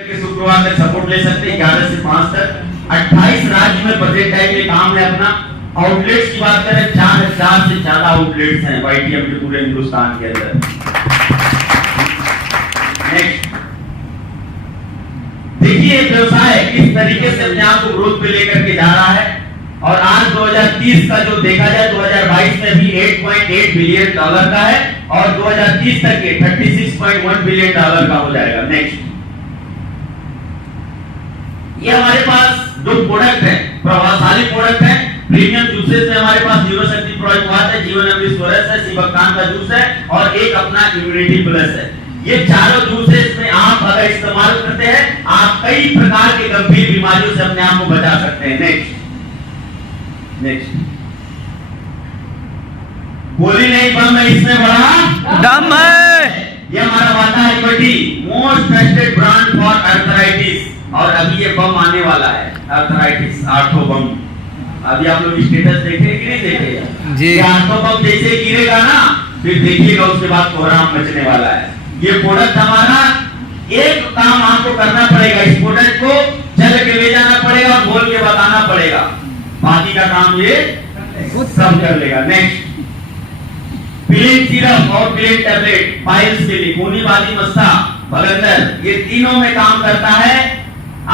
के शुक्रवार तक सपोर्ट ले सकते हैं 11 से 5 तक। 28 राज्य में बजट टाइप के काम है अपना। आउटलेट्स की बात करें 4000 से ज्यादा आउटलेट्स हैं वाईटीएम के पूरे हिंदुस्तान के अंदर। नेक्स्ट देखिए व्यवसाय किस तरीके से अपने आप को ग्रोथ पे लेकर के जा रहा है और आज 2030 का जो देखा जाए 2022 में भी 8.8 बिलियन डॉलर का है और 2030 तक के 36.1 बिलियन डॉलर का हो जाएगा। नेक्स्ट ये हमारे पास जो प्रोडक्ट है प्रभावशाली प्रोडक्ट है। प्रीमियम जूसेस में हमारे पास जीवशक्ति प्रोडक्ट है, जीवन अमृत सोरेस है, शिवकान का जूस है और एक अपना इम्यूनिटी प्लस है। ये चारों जूसेस में आप अगर इस्तेमाल करते हैं आप कई प्रकार के गंभीर बीमारियों से अपने आप को बचा सकते हैं। नेक्स्ट गोली नहीं बम है, इसमें बड़ा दम है। ये हमारा वाटा है most trusted brand for arthritis और अभी ये बम आने वाला है अर्थराइटिस आर्थो बम। अभी आप लोग स्टेटस देखे कि नहीं देखे जी। आर्थो बम जैसे गिरेगा ना फिर देखिएगा उसके बाद कोहराम मचने वाला है। ये प्रोडक्ट हमारा एक काम आपको करना पड़ेगा, इस प्रोडक्ट को चल के ले जाना पड़ेगा और बोल के बताना पड़ेगा, बाकी का काम ये सब कर लेगा। नेक्स्ट प्लेन सिरप और प्लेन टैबलेट पाइल्स के लिए खूनी वाली मस्सा बलंदर ये तीनों में काम करता है।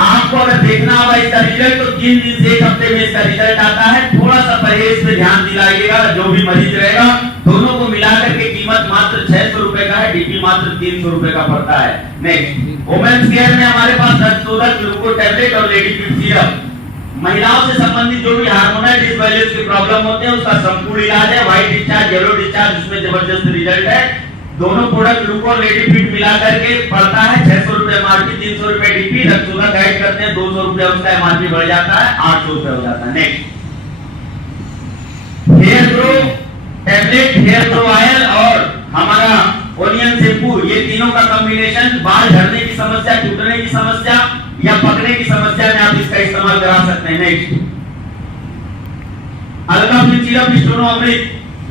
आपको अगर देखना होगा इसका रिजल्ट तो 3 दिन से 1 हफ्ते में इसका रिजल्ट आता है। थोड़ा सा परहेज पे ध्यान दिलाइएगा, जो भी मरीज रहेगा दोनों को मिलाकर के कीमत मात्र 600 रुपए का है, डीपी मात्र 300 रुपए का पड़ता है। नेक्स्ट वुमेन्स केयर में हमारे पास रक्तशोधक ग्लूकोज टैबलेट और लेडी फिट सिरप महिलाओं से संबंधित जो भी हार्मोनल डिसबैलेंस की प्रॉब्लम होते हैं उसका संपूर्ण इलाज है। व्हाइट डिस्चार्ज येलो डिस्चार्ज उसमें जबरदस्त रिजल्ट है। दोनों प्रोडक्ट ग्लूकोज लेडी फिट मिला करके पड़ता है 600 रुपए एमआरपी, 300 रुपए डीपी। रक्तशोधक ऐड करते हैं 200 रुपए उसका एमआरपी बढ़ जाता है 800 रुपए हो जाता है। Next hair grow tablet, hair grow oil और हमारा ओनियन शैम्पू ये तीनों का कॉम्बिनेशन बाल झड़ने की समस्या, टूटने की समस्या या पकने की समस्या में आप इसका इस्तेमाल करा सकते हैं। नेक्स्ट अल्का फिन सिरप स्टोनो अमृत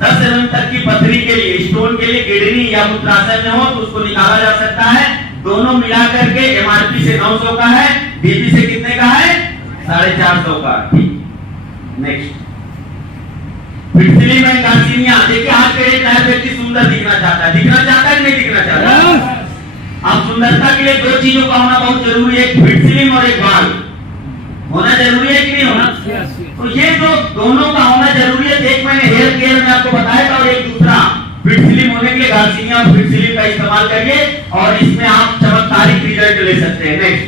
10 एमएम तक की पथरी के लिए, स्टोन के लिए, किडनी या मूत्राशय में हो तो उसको निकाला जा सकता है। दोनों मिला करके एमआरपी से 900 का है, डीपी से कितने का है 450 का। ठीक। नेक्स्ट फिटसिली में कार्सिनिया देखिए आज के एक नया व्यक्ति सुंदर दिखना चाहता है, दिखना चाहता है नहीं दिखना चाहता। अब सुंदरता के लिए 2 चीजों का होना बहुत जरूरी है, एक फिटसिली और एक बाल होना जरूरी है कि नहीं होना। तो ये जो दोनों का होना जरूरी है। एक मैंने हेयर केयर में आपको बताया था और एक दूसरा फिटसिलिम होने के लिए गार्सिनिया और फिटसिलिम का इस्तेमाल करिए और इसमें आप चमत्कारिक रिजल्ट ले सकते हैं। नेक्स्ट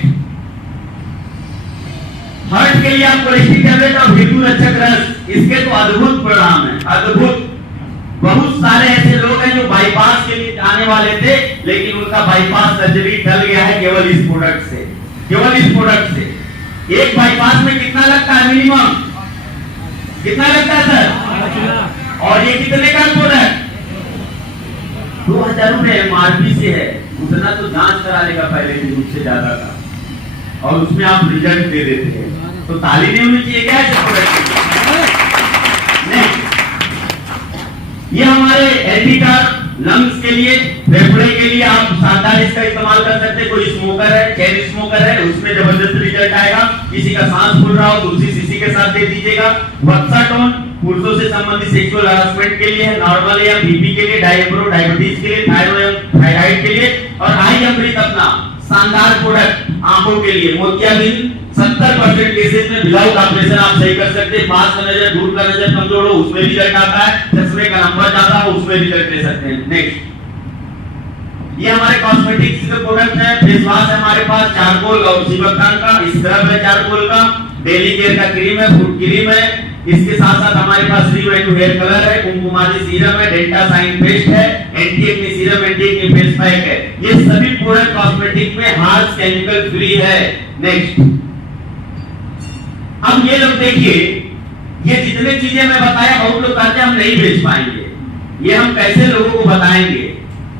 हार्ट के लिए आप कोलेस्ट्रॉल टैबलेट और हेतु रक्षक रस, इसके तो अद्भुत परिणाम है, अद्भुत। बहुत सारे ऐसे लोग हैं जो बाईपास के लिए आने वाले थे लेकिन उनका बाईपास सर्जरी टल गया है केवल इस प्रोडक्ट से, केवल इस प्रोडक्ट से। एक बाईपास में कितना लगता है मिनिमम, कितना लगता है सर? और ये कितने का प्रोडक्ट 2000 रुपए एमआरपी से है, उतना तो जांच करा लेगा पहले दिन उससे ज्यादा का और उसमें आप रिजल्ट दे देते हैं तो ताली नहीं होनी चाहिए क्या ऐसे प्रोडक्ट की। ये हमारे एल्डिकार लंग्स के लिए, फेफड़े के लिए आप शानदार इसका इस्तेमाल कर सकते हैं। कोई स्मोकर है, चेन स्मोकर है, उसमें जबरदस्त रिजल्ट आएगा। किसी का सांस फूल रहा हो तो उसी सीसी के साथ दे दीजिएगा। वक्साटोन पुरुषों से संबंधित सेक्सुअल हरासमेंट के लिए, नॉर्मल या बीपी के लिए, डायबिटीज के लिए, थायराइड के लिए और आई अमृत अपना शानदार प्रोडक्ट आंखों के लिए। मोतियाबिंद 70% केसेस में विदाउट ऑपरेशन आप सही कर सकते हैं। पास का नजर, दूर का नजर कमजोर हो उसमें रिजल्ट आता है, चश्मे का नंबर ज्यादा हो उसमें रिजल्ट ले सकते हैं। नेक्स्ट ये हमारे कॉस्मेटिक्स के प्रोडक्ट हैं। फेस वॉश है हमारे पास चारकोल और शिवकान का, स्क्रब है चारकोल का, डेली केयर का क्रीम है, फूड क्रीम है। इसके साथ साथ हमारे पास श्री वैल्यू हेयर कलर है, कुमकुमारी सीरम है, डेल्टा साइन पेस्ट है, anti acne serum, anti acne face pack है। ये सभी प्रोडक्ट कॉस्मेटिक में हार्श केमिकल फ्री है। नेक्स्ट अब ये लोग देखिए, ये जितने चीजें मैं बताया बहुत लोग कहते हैं हम नहीं बेच पाएंगे, ये हम कैसे लोगों को बताएंगे।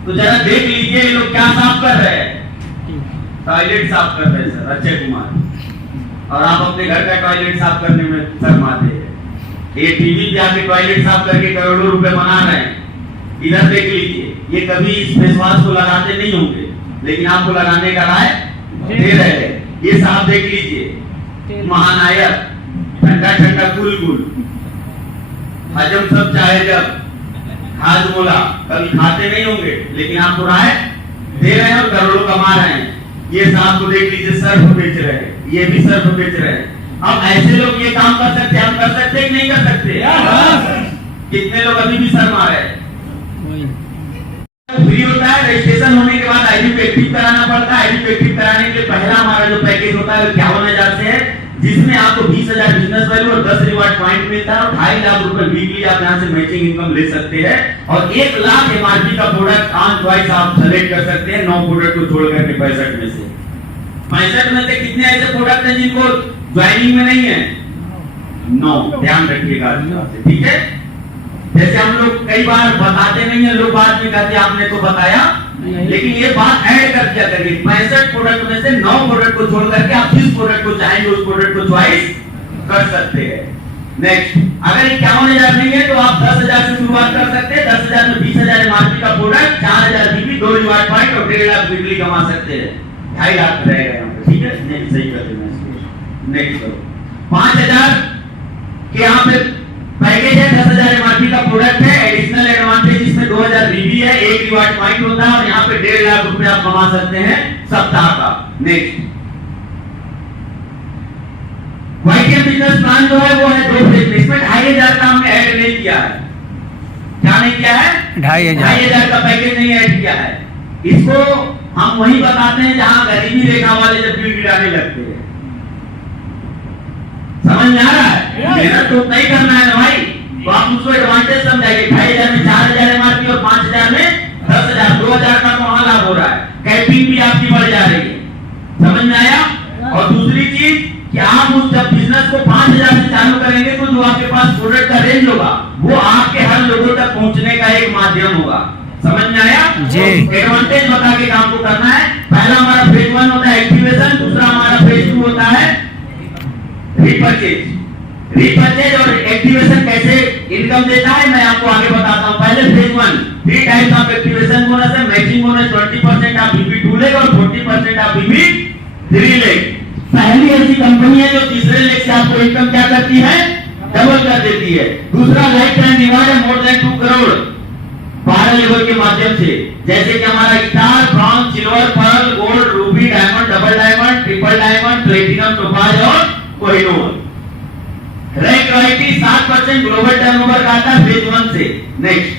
तो जरा देख लीजिए ये लोग क्या साफ कर रहे हैं, टॉयलेट साफ कर रहे हैं सर अक्षय कुमार, और आप अपने घर का टॉयलेट साफ करने में शर्माते हैं। ये टीवी पे आके टॉयलेट साफ करके करोड़ों रुपए बना रहे हैं। इधर देख लीजिए, ये कभी इस फेस वॉश को लगाते नहीं होंगे लेकिन आपको लगाने का राय दे रहे हैं। ये साहब देख लीजिए, महानायक, ठंडा ठंडा कुल कुल, हजम सब चाहे जब, खाद बोला, कभी खाते नहीं होंगे लेकिन आपको राय दे रहे हैं और करोड़ों कमा रहे हैं। ये साहब को देख लीजिए, सर्फ बेच रहे हैं, ये भी सर्फ बेच रहे हैं। अब ऐसे लोग ये काम कर सकते हैं, हम कर सकते हैं कि नहीं कर सकते? कितने लोग अभी भी शर्मा रहे हैं। फ्री होता है, रजिस्ट्रेशन होने के बाद आईडी को एक्टिव कराना पड़ता है। आईडी को एक्टिव कराने के लिए पहला हमारा जो पैकेज होता है 51,000 से है, जिसमें आपको 20,000 बिजनेस वैल्यू और 10 रिवार्ड पॉइंट मिलता है और 2.5 लाख रुपए वीकली आप यहाँ से मैचिंग इनकम ले सकते हैं और 1 लाख एमआरपी का प्रोडक्ट ऑन चॉइस आप सेलेक्ट कर सकते हैं 9 प्रोडक्ट को छोड़ करके 65 में से। 65 में से कितने ऐसे प्रोडक्ट हैं जिनको ज्वाइनिंग में नहीं है? 9। ध्यान रखिएगा, ठीक है। जैसे हम लोग कई बार बताते नहीं है, लोग बाद में कहते आपने तो बताया, लेकिन ये बात ऐड कर दिया करिए। 65 प्रोडक्ट में से 9 प्रोडक्ट को छोड़ करके आप जिस प्रोडक्ट को चाहेंगे उस प्रोडक्ट को चॉइस कर सकते हैं। नेक्स्ट, अगर 51,000 नहीं है तो आप 10,000 से शुरुआत कर सकते हैं। 10,000 में 20,000 एमआरपी का प्रोडक्ट, 4,000 बीबी, 2 रिवार्ड पॉइंट और 1.5 लाख वीकली कमा सकते हैं। 2.5 लाख रहेगा यहाँ पे, ठीक है। नेक्स्ट सही कर देना इसको। नेक्स्ट करो, 5,000 के यहाँ पे पैकेज है, 10,000 एमआरपी का प्रोडक्ट है, एडिशनल एडवांटेज इसमें 2,000 बीबी है, 1 रिवार्ड पॉइंट होता है और यहाँ पे 1.5 लाख रुपए आप कमा सकते हैं सप्ताह का। नेक्स्ट, वाईटीएम बिजनेस प्लान जो है वो है 2 फेज में, इसमें 2,500 का हमने ऐड नहीं किया है। क्या नहीं किया है? 2,500 का पैकेज नहीं ऐड किया है। इसको हम वही बताते हैं जहां गरीबी रेखा वाले जब बिल गिराने लगते हैं। समझ में आ रहा है? मेहनत तो उतना ही करना है ना भाई, तो आप उसको एडवांटेज समझाइए। 2,500 में 4,000 एमआरपी और 5,000 में 10,000, 2,000 का तो वहां लाभ हो रहा है। कैपिंग भी आपकी बढ़ जा रही है। समझ में आया? और दूसरी चीज कि आप उस जब बिजनेस को 5,000 से चालू करेंगे तो जो आपके पास प्रोडक्ट का रेंज होगा वो आपके हर लोगों तक पहुंचने का एक माध्यम होगा। समझ में आया? जी। एडवांटेज बता के काम को करना है। पहला हमारा फेज 1 होता है एक्टिवेशन, दूसरा हमारा फेज 2 होता है रिपर्चेज और एक्टिवेशन कैसे इनकम देता है मैं आपको आगे बताता हूं। पहले phase 1, 3 types of activation bonus है। मैचिंग बोनस 20% आप बीबी 2 लेग और 40% आप बीबी 3 लेग। पहली ऐसी कंपनी है जो तीसरे लेग से आपको इनकम क्या करती है? डबल कर देती है। दूसरा लाइफ टाइम रिवार्ड है, मोर देन 2 करोड़ 12 लेवल के माध्यम से, जैसे कि हमारा star, bronze, silver, pearl, gold, ruby, diamond, double diamond, triple diamond, platinum, topaz और Kohinoor. Rank royalty 7% global turnover का आता है फेज 1 से। नेक्स्ट,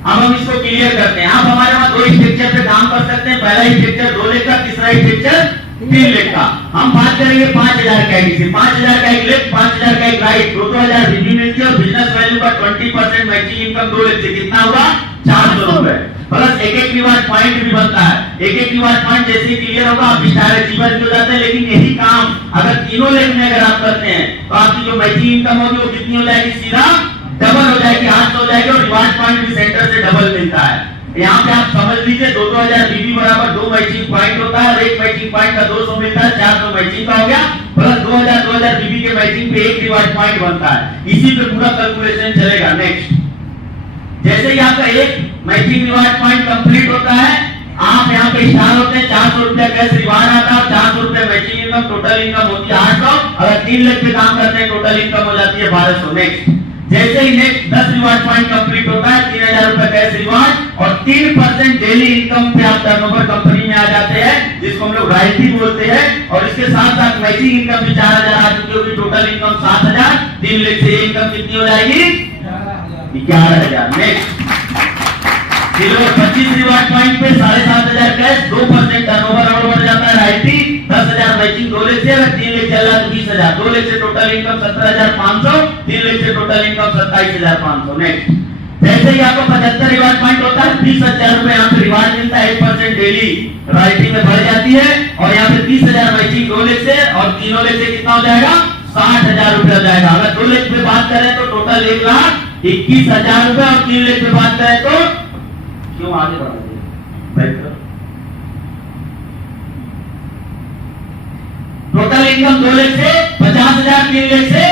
अब हम इसको क्लियर करते हैं। आप हमारे वहां 2 स्ट्रक्चर पे काम कर सकते हैं। पहला स्ट्रक्चर 2 लेग का, तीसरा स्ट्रक्चर 3 लेग का। हम बात करेंगे 5,000 का एक, 5,000 का एक लेग, 5,000 का एक राइट, 2,000 बीबी मिलती है और बिजनेस वैल्यू का 20% मैचिंग इनकम 2 लेग से कितना होगा? 400 रुपए। प्लस एक रिवार्ड पॉइंट भी बनता है। एक रिवार्ड पॉइंट जैसे क्लियर होगा आप स्टार अचीवर भी हो जाते हैं। लेकिन यही काम अगर तीनों लेग में अगर आप करते हैं तो आपकी जो मैचिंग इनकम होगी वो कितनी हो जाएगी? सीधा डबल हो जाएगी, 800 हो जाएगी और रिवार्ड पॉइंट भी सेंटर से डबल मिलता है। यहाँ पे आप समझ लीजिए 2,000 बीबी बराबर 2 मैचिंग पॉइंट होता है और एक मैचिंग पॉइंट का 200 मिलता है, 400 मैचिंग का हो गया। प्लस 2,000 बीबी के मैचिंग पे एक रिवार्ड पॉइंट बनता है। इसी पे पूरा कैलकुलेशन चलेगा। नेक्स्ट, जैसे ही आपका एक मैचिंग रिवार्ड पॉइंट कंप्लीट होता है, आप यहाँ पे स्टार होते हैं, 400 रुपया कैश रिवार्ड आता है और 400 रुपया मैचिंग इनकम, टोटल इनकम होती है 800। अगर 3 लेग पे काम करते हैं टोटल इनकम हो जाती है 1200। नेक्स्ट, जैसे ही नेक्स्ट 10 रिवार्ड पॉइंट कंप्लीट होता है, 3,000 रुपया कैश रिवार्ड और 3% डेली इनकम पे आप टर्नओवर कंपनी में आ जाते हैं, जिसको हम लोग रॉयल्टी बोलते हैं। और इसके साथ साथ मैचिंग इनकम भी 4,000 आ चुकी होगी, टोटल इनकम 7,000। 3 लेग से इनकम कितनी हो जाएगी? 11,000। नेक्स्ट, सिल्वर 25 रिवार्ड पॉइंट पे 7,500 कैश, 2% टर्नओवर और बढ़ जाता है रॉयल्टी, 10,000 मैचिंग 2 लेग से, अगर 3 लेग चल रहा है तो 20,000। 2 लेग से टोटल इनकम 17,500, 3 लेग से टोटल इनकम 27,500। नेक्स्ट, जैसे ही आपको 75 रिवार्ड पॉइंट होता है, 20,000 रुपए यहाँ पे रिवार्ड मिलता है, 1% डेली रॉयल्टी में बढ़ जाती है और यहाँ पे 30,000 मैचिंग 2 लेग से और तीनों लेग से कितना हो जाएगा? 60,000 रुपए हो जाएगा। अगर 2 लेग पे बात करें तो टोटल 1,21,000 रुपए और 3 लेग पे बात करें तो क्यों आगे बढ़ा टोटल इनकम 2 लेग से 50,000, 3 लेग से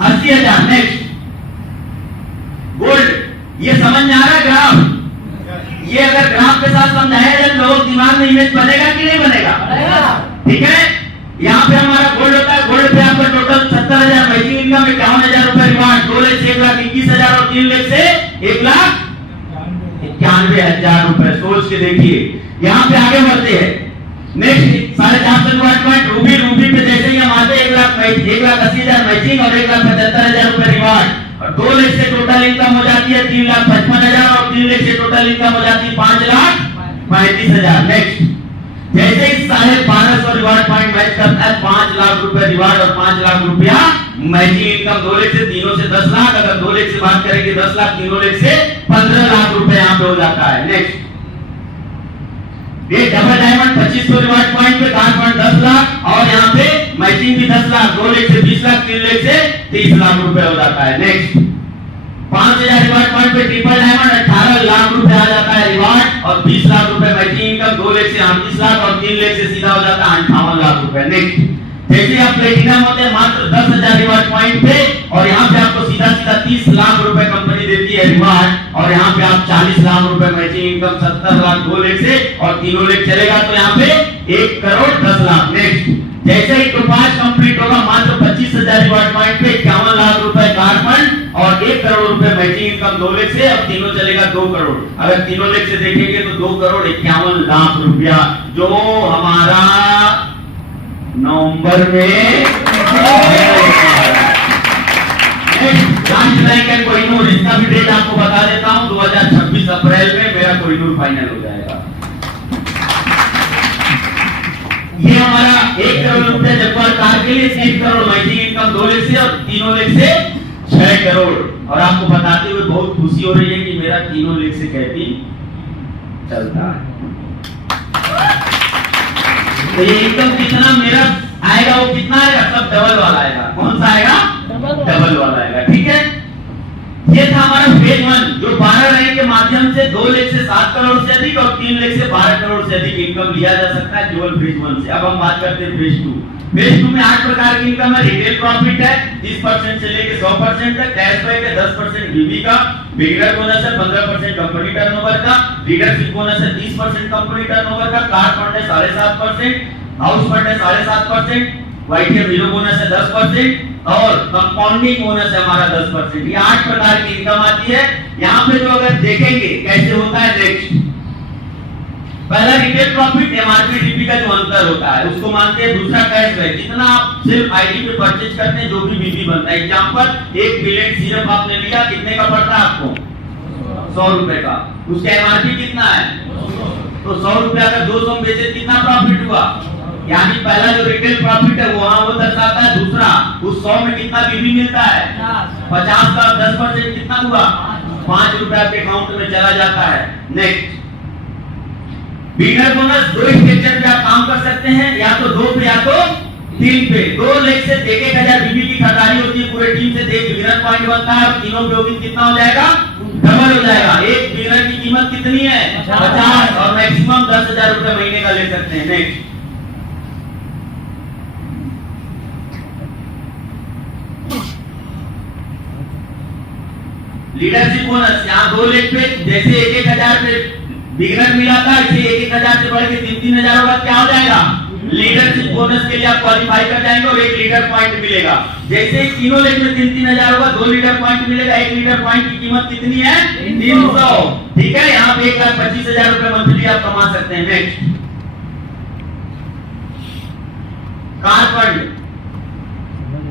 80,000। नेक्स्ट, गोल्ड, ये समझ में आ रहा है ग्राफ? ये अगर ग्राफ के साथ समझाया जाए तो लोग दिमाग में इमेज बनेगा कि नहीं बनेगा? ठीक है। यहाँ पे हमारा गोल्ड होता है, गोल्ड पे आपका टोटल 70,000 मैचिंग इनकम, 51,000 रुपए रिवार्ड, 2 लाख से 1,21,000 और 3 लाख से 1,91,000 रुपए। सोच के देखिए, यहाँ पे आगे बढ़ते हैं। Next 450 reward point Ruby, Ruby पे जैसे ही हम आते 1,80,000 मैचिंग और 1,75,000 रुपए रिवार्ड और 2 लाख से टोटल इनकम हो जाती है 3,55,000 और 3 लाख से टोटल इनकम हो जाती है 5,35,000। नेक्स्ट जैसे ही 1250 रिवार्ड पॉइंट मैच करता है 5 लाख रुपए रिवार्ड और 5 लाख रुपया मैचिंग इनकम, 2 लाख से तीनों से 10 लाख, अगर 2 लाख से बात करेंगे 10 लाख, तीनों लाख से 15 लाख रुपए यहाँ पे हो जाता है। नेक्स्ट ये डबल डायमंड 2500 रिवार्ड पॉइंट पे कार्ड पॉइंट 10 लाख और यहाँ पे मैचिंग भी 10 लाख, 2 लाख से 20 लाख, 3 लाख से 30 लाख रुपए हो जाता है। नेक्स्ट 5,000 रिवार्ड पॉइंट पे ट्रिपल डायमंड 18 लाख रुपए आ जाता है रिवार्ड और 20 लाख रुपए मैचिंग इनकम, 2 लाख से 38 लाख और 3 लाख से सीधा हो जाता है 58 लाख रुपए। नेक्स्ट जैसे आप प्लेटिनम होते हैं मात्र 10,000 रिवार्ड पॉइंट पे और यहाँ पे आपको सीधा सीधा 30 लाख रुपए कंपनी देती है रिवार्ड और यहाँ पे आप 40 लाख रुपए मैचिंग इनकम, 70 लाख 2 लाख से और तीनों लाख चलेगा तो यहाँ पे 1,10,00,000। नेक्स्ट जैसे ही टोपाज कंप्लीट होगा मात्र 25,000 रिवार्ड पॉइंट पे 51 लाख रुपए कार फंड और 1 करोड़ रुपए मैचिंग इनकम, 2 लाख से और तीनों चलेगा 2 करोड़। अगर तीनों लाख से देखेंगे तो 2,51,00,000 रुपया जो हमारा नवंबर में कोहिनूर, इसका भी डेट आपको बता देता हूं, 2026 अप्रैल में मेरा कोहिनूर फाइनल हो जाएगा। ये हमारा 1 करोड़ रुपए जगवार कार के लिए 3 करोड़ मैचिंग इनकम, 2 लाख से और तीनों लाख से 6 करोड़। और आपको बताते हुए बहुत खुशी हो रही है कि मेरा तीनों लाख से कैपिंग चलता है। तो ये इनकम कितना मेरा आएगा, वो कितना आएगा, सब डबल वाला आएगा। कौन सा आएगा? डबल वाला आएगा। ठीक है, ये था हमारा फेज 1 जो 12 रैंक के माध्यम से 2 लाख से 7 करोड़ से अधिक और 3 लाख से 12 करोड़ से अधिक इनकम लिया जा सकता है केवल फेज 1 से। अब हम बात करते हैं फेज 2। फेज 2 में 8 प्रकार की इनकम है। रिटेल प्रॉफिट है 30% से लेके 100% तक, कैशबैक है 10% बीबी का, बिगिनर बोनस है 15% कंपनी टर्नओवर का, लीडरशिप बोनस है 30% कंपनी टर्नओवर का, कार फंड है 7.5%, हाउस फंड है 7.5%, वाईटीएम हीरो बोनस है 10% और कंपाउंडिंग बोनस है हमारा 10%। ये 8 प्रकार की इनकम आती है। यहाँ पे जो अगर देखेंगे कैसे होता है, नेक्स्ट पहला रिटेल प्रॉफिट एमआरपी डीपी का जो अंतर होता है उसको मानते हैं। दूसरा कैशबैक, जितना आप सिर्फ आईडी पे परचेज करते हैं जो भी बीबी बनता है। एग्जांपल 1 बिलियन सिरप आपने लिया, कितने का पड़ता है आपको? 100 रुपए का। उसका एमआरपी कितना है? तो 100 रुपया का 200 में बेचे कितना प्रॉफिट हुआ? यानी पहला जो रिटेल प्रॉफिट है वहां वो दर्शाता है। दूसरा उस 100 में कितना बीबी मिलता है? 50 का 10% कितना हुआ? 5 रुपया आपके अकाउंट में चला जाता है। नेक्स्ट बिगिनर बोनस 2 स्ट्रक्चर पे आप काम कर सकते हैं, या तो 2 पे या तो 3 पे। 2 लाख से 1,000 बीबी की खरीदारी होती है पूरे टीम से, 1 बिगिनर पॉइंट बनता है और तीनों पे होगी कितना हो जाएगा? डबल हो जाएगा। एक बिगिनर की कीमत कितनी है? 50 और मैक्सिमम 10,000 रुपए महीने का ले सकते हैं। नेक्स्ट लीडरशिप बोनस, यहाँ 2 लाख पे जैसे 1,000 पे बिगिनर मिला था, इसे 1,000 से बढ़ के 3,000 होगा, क्या हो जाएगा? लीडरशिप बोनस के लिए आप क्वालिफाई कर जाएंगे और 1 लीडर पॉइंट मिलेगा। जैसे तीनों लाख में 3,000 होगा, 2 लीडर पॉइंट मिलेगा। 1 लीडर पॉइंट की कीमत कितनी है? 300। ठीक है, यहाँ पे 1,25,000 रुपए मंथली आप कमा सकते हैं। Next car fund,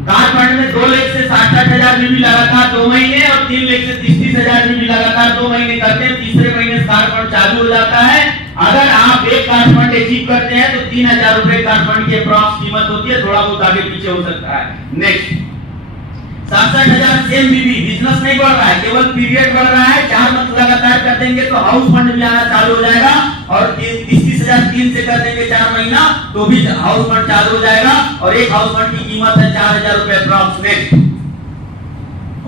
car fund में 2 लाख से 60,000 बीबी लगातार 2 महीने और 3 लाख से 30,000 बीबी लगातार 2 महीने करते हैं। तीसरे महीने कार फंड चालू हो जाता है। अगर आप एक कार फंड अचीव करते हैं तो 3,000 रुपए कार फंड की अप्रॉक्स कीमत होती है, थोड़ा बहुत आगे पीछे हो सकता है। नेक्स्ट 67,000 सेम बीबी, बिजनेस नहीं बढ़ रहा है, केवल पीरियड बढ़ रहा है। 4 मंथ लगातार कर देंगे तो हाउस फंड भी आना चालू हो जाएगा और 30,000 3 से कर देंगे 4 महीना तो भी हाउस फंड चालू हो जाएगा और एक हाउस फंड की कीमत है 4,000 रुपए approx. Next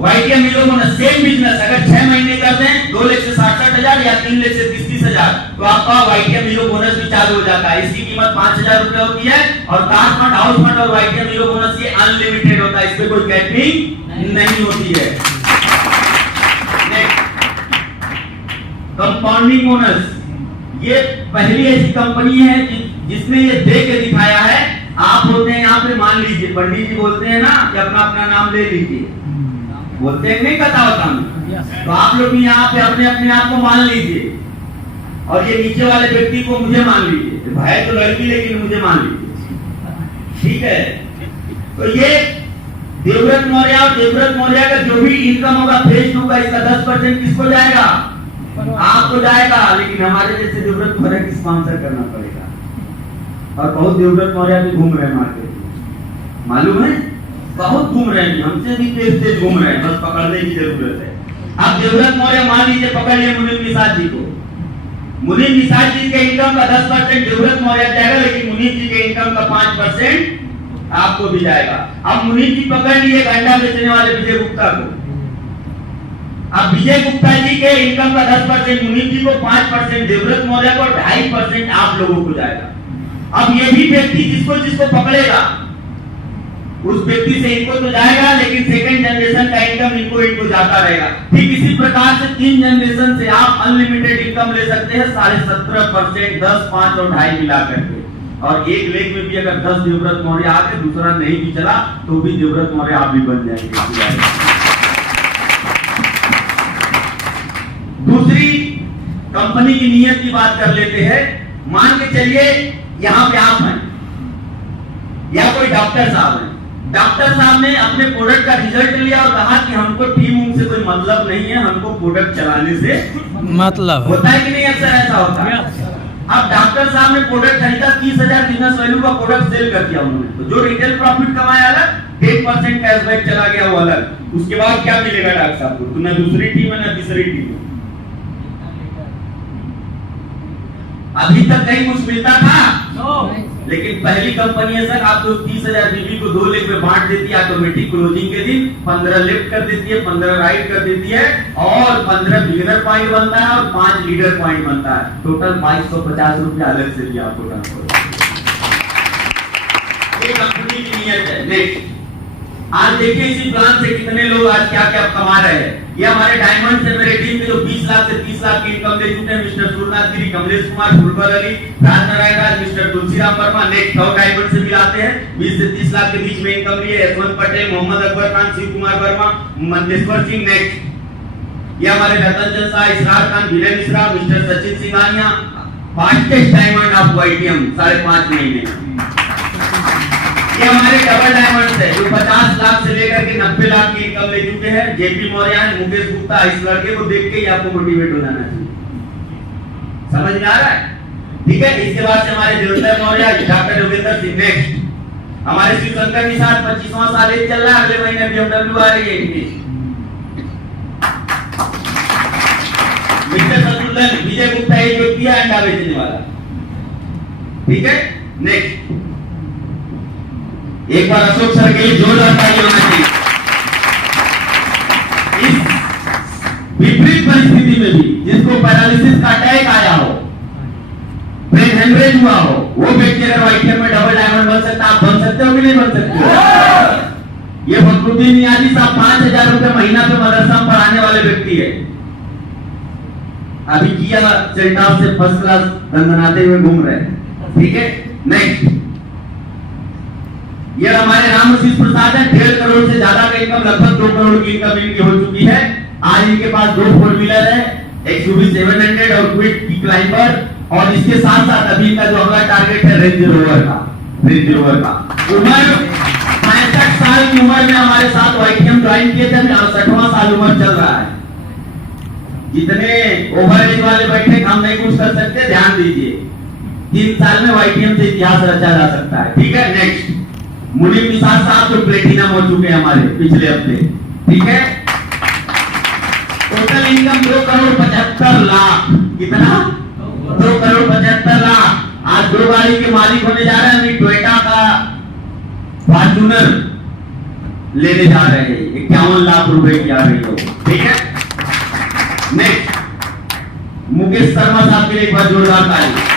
YTM hero bonus, same business अगर 6 महीने कर दें 2 लाख से 67,000 या 3 लाख से 30,000 तो आपका वाईटीएम हीरो बोनस भी चालू हो जाता है। इसकी कीमत 5,000 रुपए होती है और कार फंड, हाउस फंड और वाईटीएम हीरो बोनस ये अनलिमिटेड होता है, इसमें कोई कैपिंग नहीं होती है। कंपाउंडिंग बोनस, ये पहली ऐसी कंपनी है जिसने ये दे के दिखाया है, आप होते हैं यहाँ पे, मान लीजिए पंडित जी बोलते हैं ना कि अपना अपना नाम ले लीजिए, बोलते हैं नहीं, पता होता हमें, तो आप लोग भी यहाँ पे अपने अपने आप को मान लीजिए, और ये नीचे वाले व्यक्ति को मुझे मान लीजिए, भाई तो लड़की लेकिन मुझे मान लीजिए, ठीक है। तो ये देवव्रत मौर्य और देवव्रत मौर्य का जो भी इनकम होगा, फेस होगा, इसका 10% किसको जाएगा? आपको जाएगा, लेकिन हमारे जैसे देवव्रत मौर्य की स्पॉन्सर करना पड़ेगा। और बहुत देवव्रत मौर्य भी घूम रहे हैं मार्केट में, मालूम है, बहुत घूम रहे हैं, हमसे भी तेज घूम रहे हैं, बस पकड़ने की जरूरत है। अब देवव्रत मौर्य मान लीजिए पकड़ लिए मुनीम निषाद जी को, मुनीम निषाद जी के इनकम का 10% देवव्रत मौर्य जाएगा, लेकिन मुनीम जी के इनकम का 5% आपको भी जाएगा। अब मुनीम जी पकड़ लिए अंडा बेचने वाले विजय गुप्ता को, अब विजय गुप्ता जी के इनकम का 10% मुनीम जी को, 5% देवव्रत मौर्य को, 2.5% आप लोगों को जाएगा। अब ये भी व्यक्ति जिसको जिसको पकड़ेगा उस व्यक्ति से इनको तो जाएगा, लेकिन सेकंड जनरेशन का इनकम इनको जाता रहेगा। ठीक इसी प्रकार से 3 जनरेशन से आप अनलिमिटेड इनकम ले सकते हैं, 17.5%, 10, 5 और 2.5 मिला करके। और एक लेग में भी अगर 10 देवव्रत मौर्य आ गए, दूसरा नहीं भी चला, तो भी देवव्रत मौर्य आप भी बन जाएंगे। दूसरी कंपनी की नीयत की बात कर लेते हैं। मान के चलिए यहाँ पे आप हैं या कोई डॉक्टर साहब हैं, डॉक्टर साहब ने अपने प्रोडक्ट का रिजल्ट लिया और कहा कि हमको टीम से कोई मतलब नहीं है, हमको प्रोडक्ट चलाने से मतलब होता है कि नहीं? ऐसा होता है। अब डॉक्टर साहब ने प्रोडक्ट खरीदा, 30,000 बिजनेस वैल्यू का प्रोडक्ट सेल कर दिया उन्होंने, तो जो रिटेल प्रॉफिट कमाया अलग, 8% कैशबैक चला गया वो अलग। उसके बाद क्या मिलेगा डॉक्टर साहब को? तो न दूसरी टीम है न तीसरी टीम है। अभी तक कहीं कुछ मिलता था? लेकिन पहली कंपनी है सर, आप तो 30,000 बीबी को 2 लेग में बांट देती है ऑटोमेटिक क्लोजिंग के दिन, 15 लेफ्ट कर देती है, 15 राइट कर देती है, और 15 बिगिनर पॉइंट बनता है और 5 लीडर पॉइंट बनता है। टोटल 2250 रुपया अलग से दिया आपको ट्रांसफर। ये कंपनी की नीयत है। नेक्स्ट, आज देखिए इसी प्लान से कितने लोग आज क्या क्या कमा रहे हैं। ये हमारे डायमंड से मेरे टीम में जो 20 लाख से 30 लाख की इनकम ले चुके हैं, मिस्टर सूरनाथ गिरी, कमलेश कुमार, फुलकर अली, राजनारायण राज, मिस्टर तुलसीराम वर्मा। नेक्स्ट, और डायमंड से मिलाते हैं 20 से 30 लाख के बीच में इनकम लिए यशवंत पटेल, मोहम्मद अकबर खान, शिव कुमार वर्मा, मंदेश्वर सिंह। नेक्स्ट, ये हमारे Ratan Chand Shah, Israr Khan, Vinay Mishra, mister Sachin Singhania, fastest diamond of YTM 5.5 महीने। ये हमारे डबल डायमंड है जो 50 लाख से लेकर के 90 लाख की इनकम ले चुके हैं। जेपी मौर्य, मुकेश गुप्ता, इस लड़के को देख के ही आपको मोटिवेट हो जाना चाहिए। समझ में आ रहा है? ठीक है। इसके बाद से हमारे देवव्रत मौर्य, डॉक्टर योगेंद्र सिंह। नेक्स्ट, हमारे शिव शंकर निषाद, 25वां साल चल रहा है, अगले महीने BMW आ रही है इनकी। मिस्टर शत्रुघ्न, विजय गुप्ता एक व्यक्ति है अंडा बेचने वाला। ठीक है। नेक्स्ट, एक बार अशोक सर के लिए जोरदार ताली होना चाहिए। इस विपरीत परिस्थिति में भी जिसको पैरालिसिस का अटैक आया हो, ब्रेन हेमरेज हुआ हो, वो व्यक्ति अगर वाईटीएम में डबल डायमंड बन सकता, आप बन सकते हो कि नहीं बन सकते? ये फखरुद्दीन नियाजी साहब 5,000 रुपए महीना पे मदरसा में पढ़ाने वाले व्यक्ति है। अभी किया सेल्टास से फर्स्ट क्लास दंदनाते हुए घूम रहे हैं। ठीक है। नेक्स्ट, ये हमारे रामशीष प्रसाद है, 1.5 करोड़ से ज्यादा का इनकम, लगभग 2 करोड़ की इनकम इनकी हो चुकी है। आज इनके पास 2 4 व्हीलर है, XUV 700 और क्विड की क्लाइंबर, और इसके साथ साथ अभी इनका जो अगला टारगेट है रेंज रोवर का। उम्र 65 साल की उम्र में हमारे साथ वाईटीएम ज्वाइन किए थे, 60वां साल उम्र चल रहा है। जितने ओवर एज वाले बैठे हम नहीं कुछ कर सकते, ध्यान दीजिए। 3 साल में वाईटीएम से इतिहास रचा जा सकता है। ठीक है। नेक्स्ट, मुनीम निषाद साहब जो प्लेटिनम हो चुके हैं हमारे पिछले हफ्ते। ठीक है। Total income 2 crore 75 lakh. कितना? 2 करोड़ 75 लाख। आज 2 गाड़ी के मालिक होने जा रहे हैं। टोयोटा का फॉर्च्यूनर लेने जा रहे हैं, 51 लाख रुपए की आ रही हो। ठीक है। नेक्स्ट, मुकेश शर्मा साहब के लिए एक बार जोरदार ताली।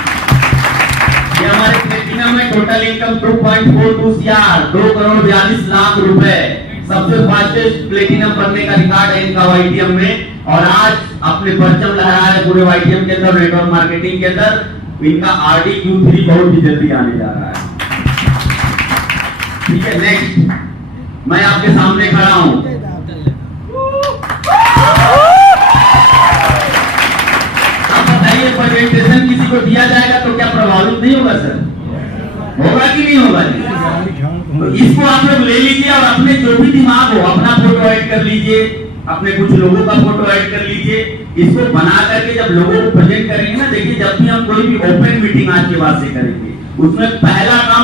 ये हमारे प्लेटिनम में total income 2.42 CR, 2 crore 42 lakh रुपए। सबसे फास्टेस्ट प्लेटिनम बनने का रिकॉर्ड है इनका वाईटीएम में, और आज अपने परचम लहरा रहे पूरे वाईटीएम के अंदर, नेटवर्क मार्केटिंग के अंदर। इनका RDQ3 बहुत ही जल्दी आने जा रहा है। ठीक है, नेक्स्ट मैं आपके सामने खड़ा हूं। आप बताइए, प्रेजेंटेशन किसी को दिया जाएगा तो क्या प्रभावित नहीं होगा सर? होगा कि नहीं होगा जी? तो इसको आप लोग ले लीजिए और अपने जो भी दिमाग हो अपना फोटो ऐड कर लीजिए, अपने कुछ लोगों का फोटो ऐड कर लीजिए। इसको बना करके जब लोगों को प्रेजेंट करेंगे ना, देखिए जब भी हम कोई भी ओपन मीटिंग आज के बाद से करेंगे, उसमें पहला काम